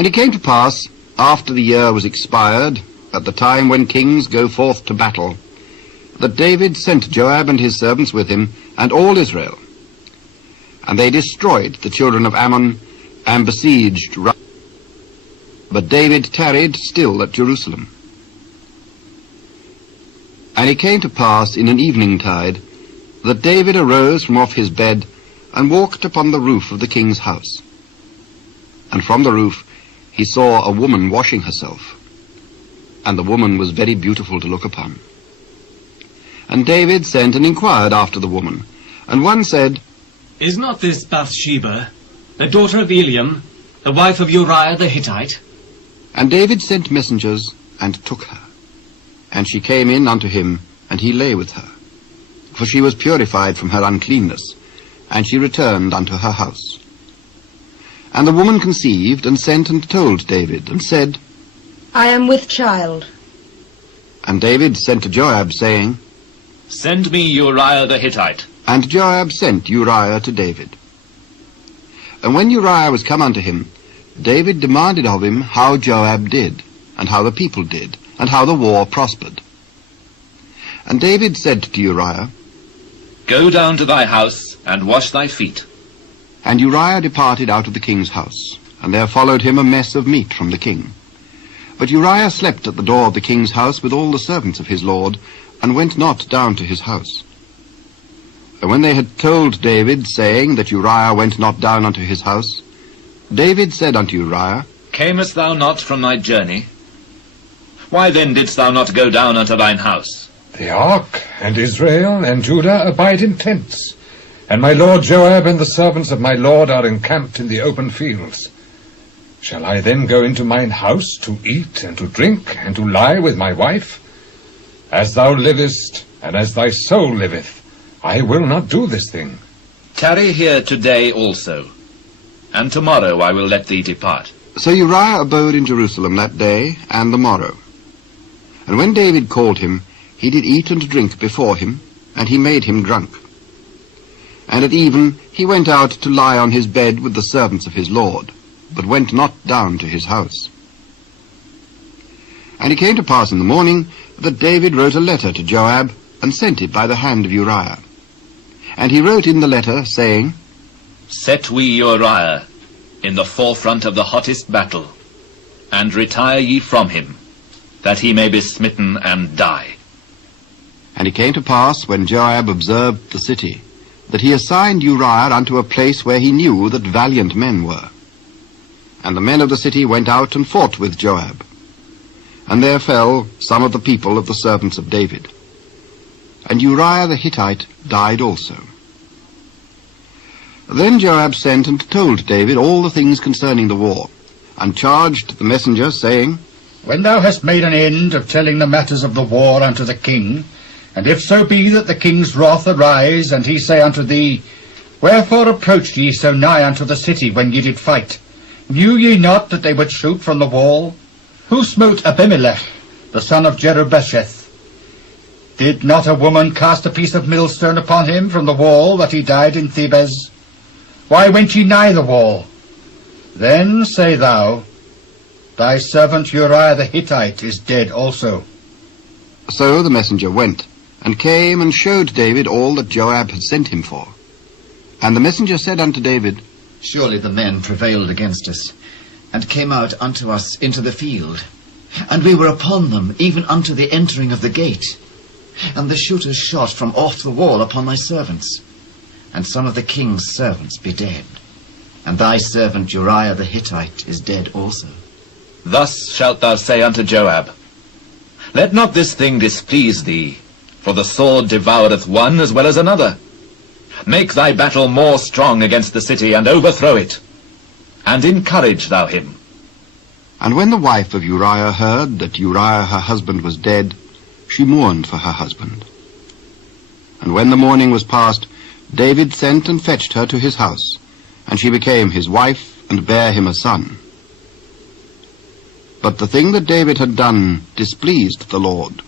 And it came to pass, after the year was expired, at the time when kings go forth to battle, that David sent Joab and his servants with him, and all Israel. And they destroyed the children of Ammon, and besieged Rabbah. But David tarried still at Jerusalem. And it came to pass in an eveningtide, that David arose from off his bed, and walked upon the roof of the king's house. And from the roof he saw a woman washing herself, and the woman was very beautiful to look upon. And David sent and inquired after the woman, and one said, Is not this Bathsheba, the daughter of Eliam, the wife of Uriah the Hittite? And David sent messengers, and took her. And she came in unto him, and he lay with her. For she was purified from her uncleanness, and she returned unto her house. And the woman conceived, and sent and told David, and said, I am with child. And David sent to Joab, saying, Send me Uriah the Hittite. And Joab sent Uriah to David. And when Uriah was come unto him, David demanded of him how Joab did, and how the people did, and how the war prospered. And David said to Uriah, Go down to thy house, and wash thy feet. And Uriah departed out of the king's house, and there followed him a mess of meat from the king. But Uriah slept at the door of the king's house with all the servants of his lord, and went not down to his house. And when they had told David, saying that Uriah went not down unto his house, David said unto Uriah, Camest thou not from thy journey? Why then didst thou not go down unto thine house? The ark, and Israel, and Judah abide in tents, and my lord Joab and the servants of my lord are encamped in the open fields. Shall I then go into mine house to eat and to drink, and to lie with my wife? As thou livest, and as thy soul liveth, I will not do this thing. Tarry here today also, and tomorrow I will let thee depart. So Uriah abode in Jerusalem that day and the morrow. And when David called him, he did eat and drink before him, and he made him drunk. And at even he went out to lie on his bed with the servants of his lord, but went not down to his house. And it came to pass in the morning that David wrote a letter to Joab, and sent it by the hand of Uriah. And he wrote in the letter, saying, Set we Uriah in the forefront of the hottest battle, and retire ye from him, that he may be smitten and die. And it came to pass, when Joab observed the city, that he assigned Uriah unto a place where he knew that valiant men were. And the men of the city went out and fought with Joab. And there fell some of the people of the servants of David. And Uriah the Hittite died also. Then Joab sent and told David all the things concerning the war, and charged the messenger, saying, When thou hast made an end of telling the matters of the war unto the king, and if so be that the king's wrath arise, and he say unto thee, Wherefore approached ye so nigh unto the city when ye did fight? Knew ye not that they would shoot from the wall? Who smote Abimelech, the son of Jerubbesheth? Did not a woman cast a piece of millstone upon him from the wall, that he died in Thebez? Why went ye nigh the wall? Then say thou, Thy servant Uriah the Hittite is dead also. So the messenger went, and came and showed David all that Joab had sent him for. And the messenger said unto David, Surely the men prevailed against us, and came out unto us into the field, and we were upon them, even unto the entering of the gate. And the shooters shot from off the wall upon thy servants, and some of the king's servants be dead. And thy servant Uriah the Hittite is dead also. Thus shalt thou say unto Joab, Let not this thing displease thee, for the sword devoureth one as well as another. Make thy battle more strong against the city, and overthrow it, and encourage thou him. And when the wife of Uriah heard that Uriah her husband was dead, she mourned for her husband. And when the mourning was past, David sent and fetched her to his house, and she became his wife, and bare him a son. But the thing that David had done displeased the Lord.